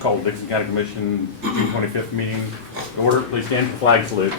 Call Dixon County Commission June 25th meeting to order. Please stand for flag salute.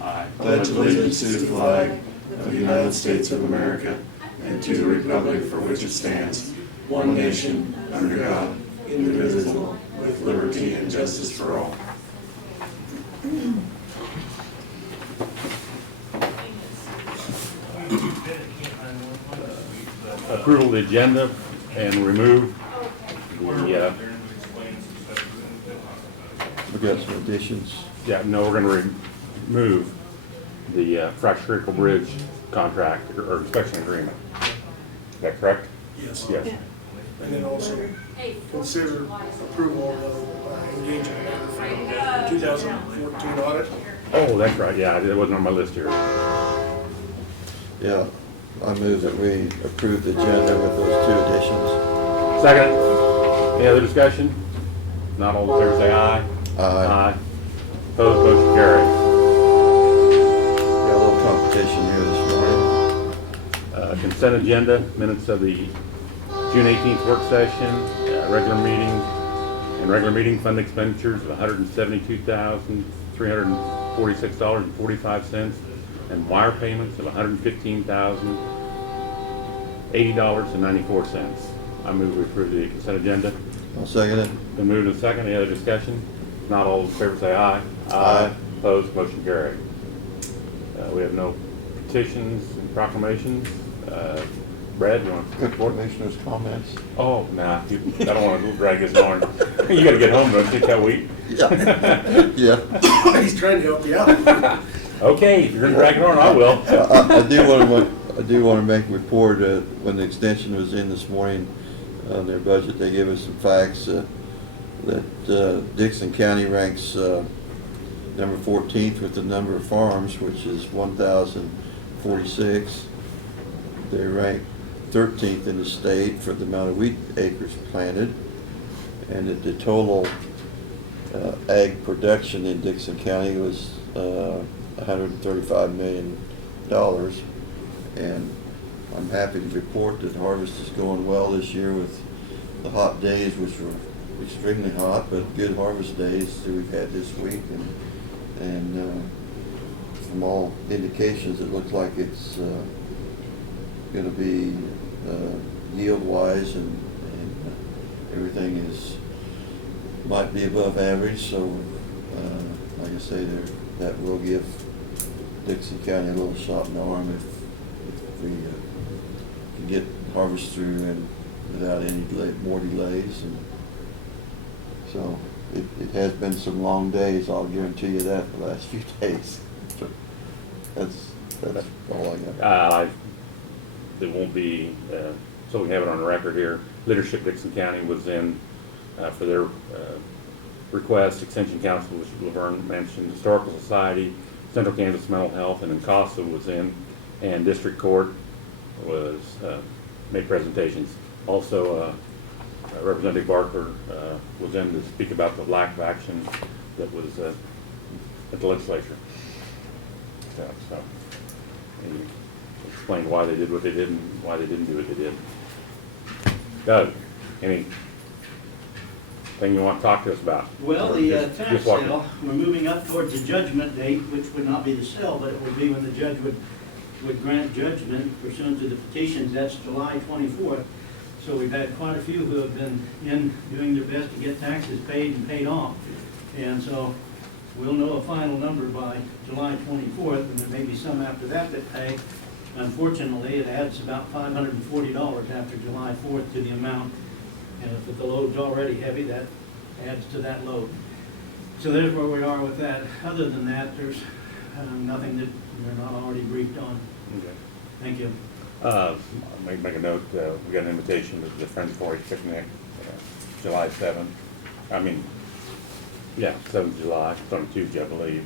I Pledge allegiance to the flag of the United States of America and to the republic for which it stands, one nation, under God, indivisible, with liberty and justice for all. Approval of the agenda and remove the, We got some additions. we're going to remove the Fracture Creek Bridge contract or inspection agreement. Is that correct? Yes. Yes. And then also consider approval of engaging for 2014 audit. Oh, that's right. Yeah, it wasn't on my list here. Yeah, I move that we approve the agenda with those two additions. Second. Any other discussion? Not all in favor, say aye. Aye. Opposed, motion carried. Got a little competition here this morning. Consent agenda, minutes of the June 18th work session, regular meeting, and regular meeting fund expenditures of $172,346.45, and wire payments of $115,080.94. I move we approve the consent agenda. I'll second it. Been moved and second. Any other discussion? Not all in favor, say aye. Aye. Opposed, motion carried. We have no petitions and proclamations. Brad, you want to Good report? commissioners' comments. Oh, nah, I don't want to drag this on. You gotta get home, don't you, that week? Yeah. Yeah. He's trying to help you out. Okay, if you're gonna drag it on, I will. I do want to make a report, when the extension was in this morning on their budget, they gave us some facts, that Dixon County ranks, number 14th with the number of farms, which is 1,046. They rank 13th in the state for the amount of wheat acres planted, and that the total ag production in Dixon County was $135 million. And I'm happy to report that harvest is going well this year with the hot days, which were extremely hot, but good harvest days that we've had this week. And from all indications, it looks like it's going to be yield-wise, and everything might be above average. So, like I say, that will give Dixon County a little shot in the arm if we can get harvest through and without any more delays. And so it has been some long days, I'll guarantee you that, the last few days. That's all I got. It won't be, so we have it on the record here. Leadership Dixon County was in for their request. Extension Council, which Laverne mentioned, Historical Society, Central Kansas Mental Health, and CASA was in, and District Court was made presentations. Also, Representative Barker was in to speak about the lack of action that was at the legislature. So and he explained why they did what they did and why they didn't do what they did. Doug, anything you want to talk to us about? Well, the tax just walk sale, we're moving up towards the judgment date, which would not be the sale, but it would be when the judge would grant judgment pursuant to the petitions. That's July 24th. So we've had quite a few who have been in doing their best to get taxes paid and paid off. And so we'll know a final number by July 24th, and there may be some after that that pay. Unfortunately, it adds about $540 after July 4th to the amount. And if the load's already heavy, that adds to that load. So there's where we are with that. Other than that, there's nothing that we're not already briefed on. Okay. Thank you. Make a note, we got an invitation to the Friends 4-H picnic, July 7th. 7th July, it's on Tuesday, I believe.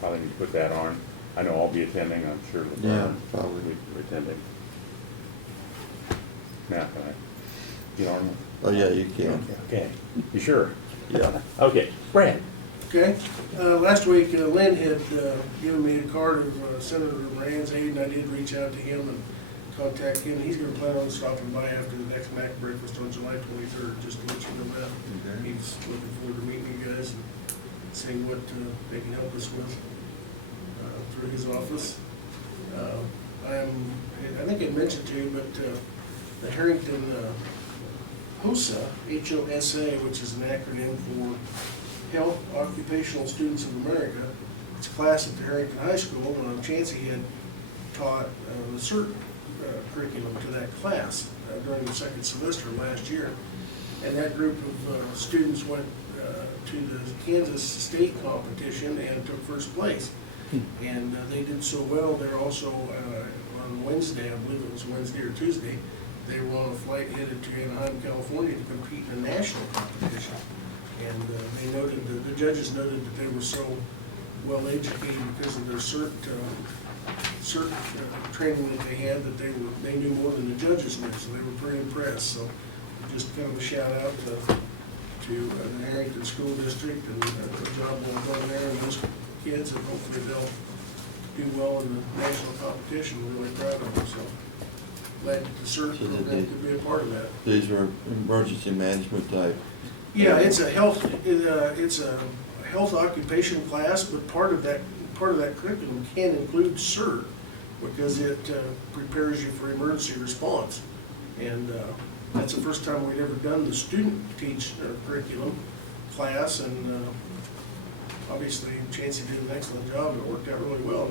Probably need to put that on. I know I'll be attending, I'm sure. Yeah, probably. Will be attending. Now, can I get on? Oh, yeah, you can. Okay, you sure? Yeah. Okay, Brad, Okay, last week Lynn had given me a card of Senator Moran's aid, and I did reach out to him and contact him. He's gonna plan on stopping by after the next MAC breakfast on July 23rd, just to let you know that. Okay. He's looking forward to meeting you guys and seeing what they can help us with through his office. I think I mentioned to you, but the Harrington HOSA, H-O-S-A, which is an acronym for Health Occupational Students of America. It's a class at the Harrington High School, and Chancey had taught the CERT curriculum to that class during the second semester last year. And that group of students went to the Kansas State competition and took first place. And they did so well, they're also on Wednesday, I believe it was Wednesday or Tuesday, they were on a flight headed to Anaheim, California to compete in a national competition. And they noted, the judges noted that they were so well educated because of their CERT training that they had, that they knew more than the judges knew, so they were pretty impressed. So just kind of a shout out to the Harrington School District and the job well done there and those kids, and hopefully they'll do well in the national competition. We're really proud of them, so glad that the CERT program could be a part of that. These are emergency management type. Yeah, it's a health occupation class, but part of that curriculum can include CERT because it prepares you for emergency response. And that's the first time we'd ever done the student teach curriculum class, and obviously Chancey did an excellent job. It worked out really well.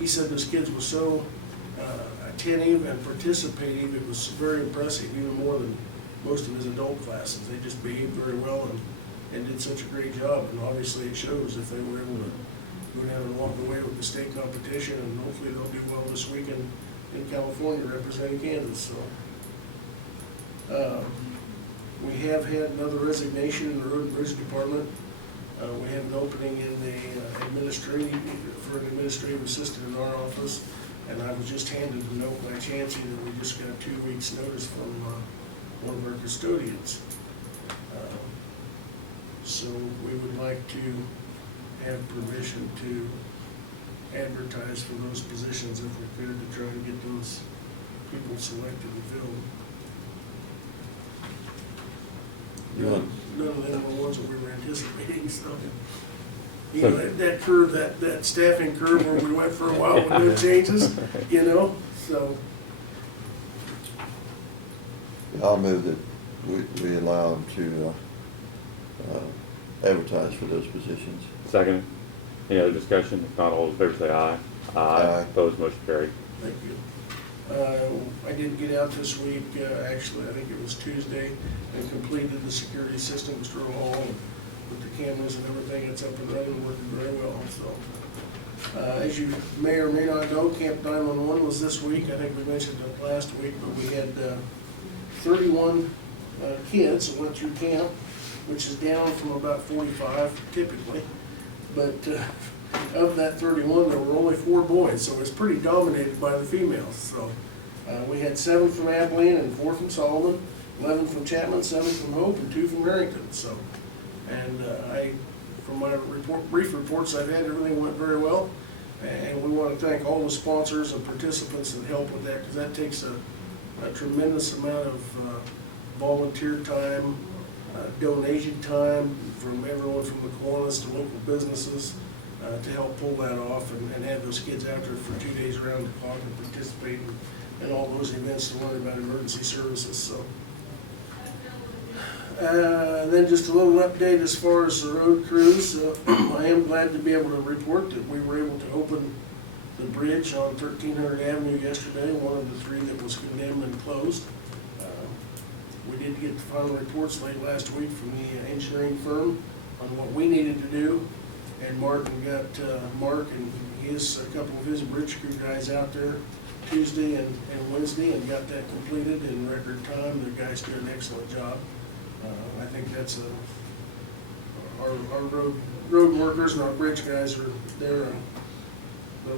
He said those kids were so attentive and participative. It was very impressive, even more than most of his adult classes. They just behaved very well and did such a great job. And obviously it shows if they were able to go down and walk away with the state competition, and hopefully they'll do well this weekend in California representing Kansas. So we have had another resignation in the Road and Bridge Department. We have an opening in the for an administrative assistant in our office, and I was just handed a note by Chancey that we just got 2 weeks' notice from one of our custodians. So we would like to have permission to advertise for those positions if we could, to try to get those people selected and filled. None of them were ones that we were anticipating, so. You know, that curve, that staffing curve where we went for a while with no changes, you know, so. I'll move that we allow them to advertise for those positions. Second. Any other discussion? If not, all those in favor say aye. Aye. Opposed, motion carried. Thank you. I did get out this week, actually, I think it was Tuesday, and completed the security system at Stroh Hall, and with the cameras and everything, it's up and running, working very well, so. As you may or may not know, Camp 911 was this week. I think we mentioned it last week, but we had 31 kids that went through camp, which is down from about 45 typically. But of that 31, there were only 4 boys, so it's pretty dominated by the females. So we had 7 from Abilene and 4 from Solomon, 11 from Chapman, 7 from Hope, and 2 from Harrington. So, and from my brief reports I've had, everything went very well. And we want to thank all the sponsors and participants that help with that, because that takes a tremendous amount of volunteer time, donation time from everyone from the Kiwanis to local businesses to help pull that off and have those kids out there for 2 days around the clock and participate in all those events to learn about emergency services. So, then just a little update as far as the road crews. I am glad to be able to report that we were able to open the bridge on 1300 Avenue yesterday, one of the 3 that was condemned and closed. We did get the final reports late last week from the engineering firm on what we needed to do, and Mark and a couple of his bridge crew guys out there Tuesday and Wednesday and got that completed in record time. The guys did an excellent job. I think that's our road workers and our bridge guys are they're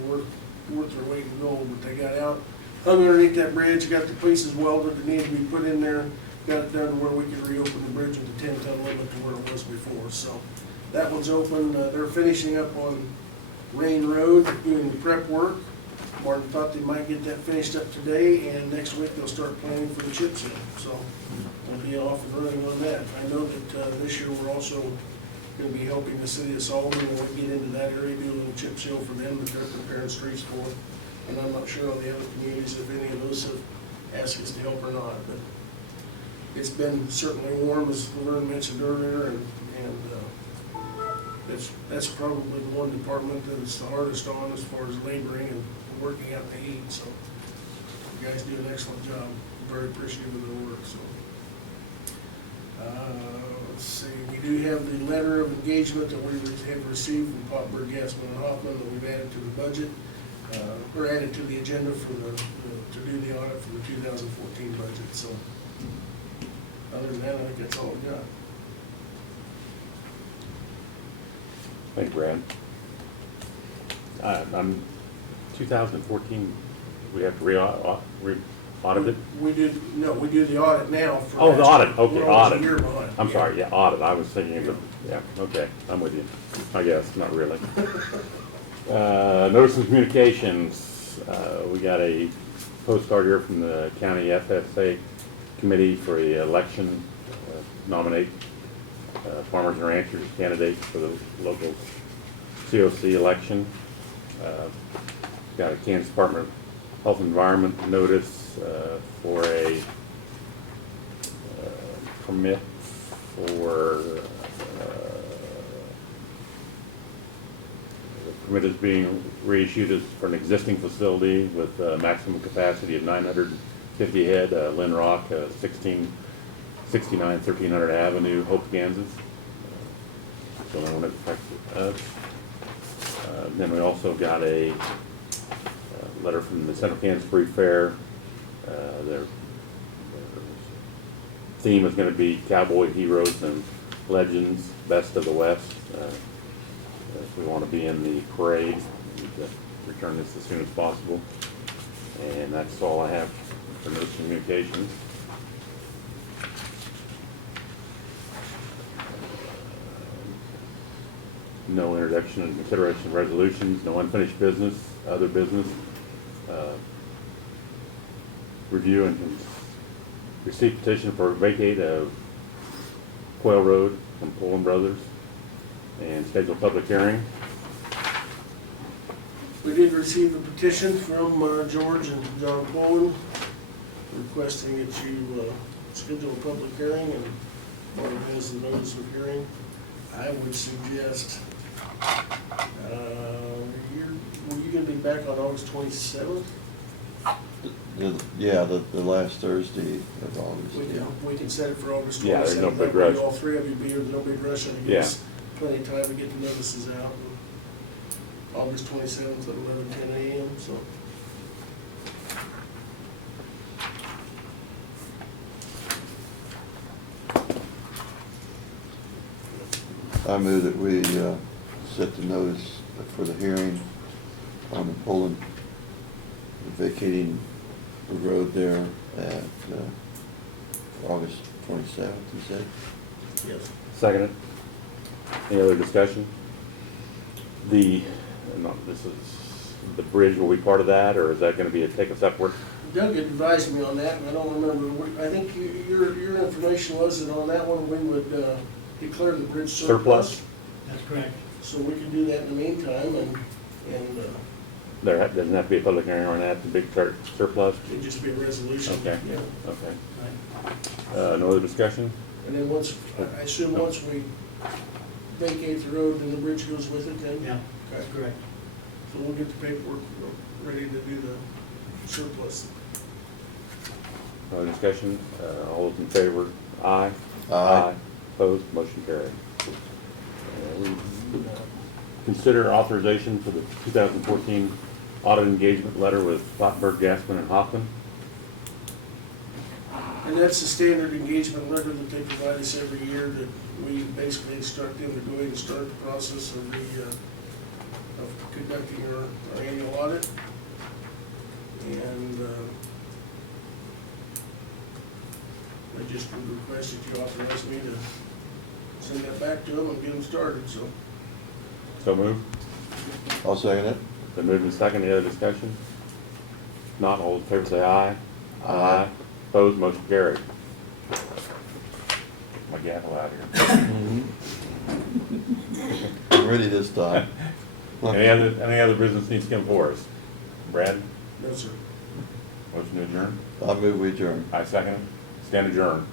worth their weight in gold. But they got out, hung underneath that bridge, got the pieces welded that needed to be put in there, got it done to where we could reopen the bridge with the 10-ton limit to where it was before. So That one's open. They're finishing up on Rain Road, doing the prep work. Martin thought they might get that finished up today, and next week they'll start planning for the chip seal. So we'll be off and running on that. I know that this year we're also going to be helping the city of Sullivan when we get into that area, do a little chip seal for them that they're preparing streets for. And I'm not sure on the other communities if any of those have asked us to help or not, but it's been certainly warm, as Laverne mentioned earlier, and that's probably the one department that it's the hardest on as far as laboring and working out the heat, so you guys do an excellent job. I'm very appreciative of their work, so. Let's see, we do have the letter of engagement that we have received from Popberg, Gassman, and Hoffman that we've added to the budget, or added to the agenda for to do the audit for the 2014 budget, so. Other than that, I think that's all I've got. Thank you, Brad. I'm 2014, we have to re-audit it? We do the audit now. For Oh, the last audit, year. okay, We're almost a audit. year behind. I'm Yeah. sorry, yeah, audit, I was thinking of, yeah, okay, I'm with you, I guess, not really. Notice and communications, we got a postcard here from the county FSA committee for the election, nominate farmers and ranchers as candidates for the local COC election. Got a Kansas Department of Health and Environment notice for a permit for the permit is being reissued as for an existing facility with a maximum capacity of 950 head, Lynn Rock, 1669 1300 Avenue, Hope, Kansas. So that one affects us. Then we also got a letter from the Central Kansas Free Fair. Their theme is going to be Cowboy Heroes and Legends, Best of the West. If we want to be in the parade, we need to return this as soon as possible. And that's all I have for notice communications. No introduction and consideration of resolutions, no unfinished business, other business. Review and receive petition for vacate of Quail Road from Poland Brothers and schedule public hearing. We did receive a petition from George and John Poland requesting that you schedule a public hearing, and Martin has the notice of hearing. I would suggest, were you gonna be back on August 27th? Yeah, the last Thursday of August. We can set it for August 27th. Yeah, there's no big That way rush. all three of you be here, no big rush, and it gives us plenty of time to get the notices out. August 27th at 11:10 a.m., so. I move that we set the notice for the hearing on the Poland vacating the road there at August 27th, you said? Yes. Second it. Any other discussion? This is, the bridge will be part of that, or is that going to be a take us upward? Doug advised me on that, and I don't remember, I think your information was that on that one, we would declare the bridge surplus. That's correct. So we could do that in the meantime, and Doesn't have to be a public hearing on that, the big surplus? it'd just be a resolution. Okay. Yeah. Okay. Right. No other discussion? And then I assume once we vacate the road, then the bridge goes with it, then? Yeah, that's Okay. correct. So we'll get the paperwork ready to do the surplus. No other discussion? All those in favor? Aye. Aye. Opposed? Motion carried. Consider authorization for the 2014 audit engagement letter with Popberg, Gassman, and Hoffman. And that's the standard engagement letter that they provide us every year, that we basically instruct them to go ahead and start the process of conducting our annual audit. And I just would request that you authorize me to send that back to them and get them started, so. So moved. I'll second it. Been moved and seconded. Any other discussion? Not all in favor, say aye. Aye. Opposed, motion carried. My gavel out here. I'm ready this time. Any other business needs to come for us? Brad, No, sir. motion to adjourn? I move we adjourn. I second. Stand adjourned.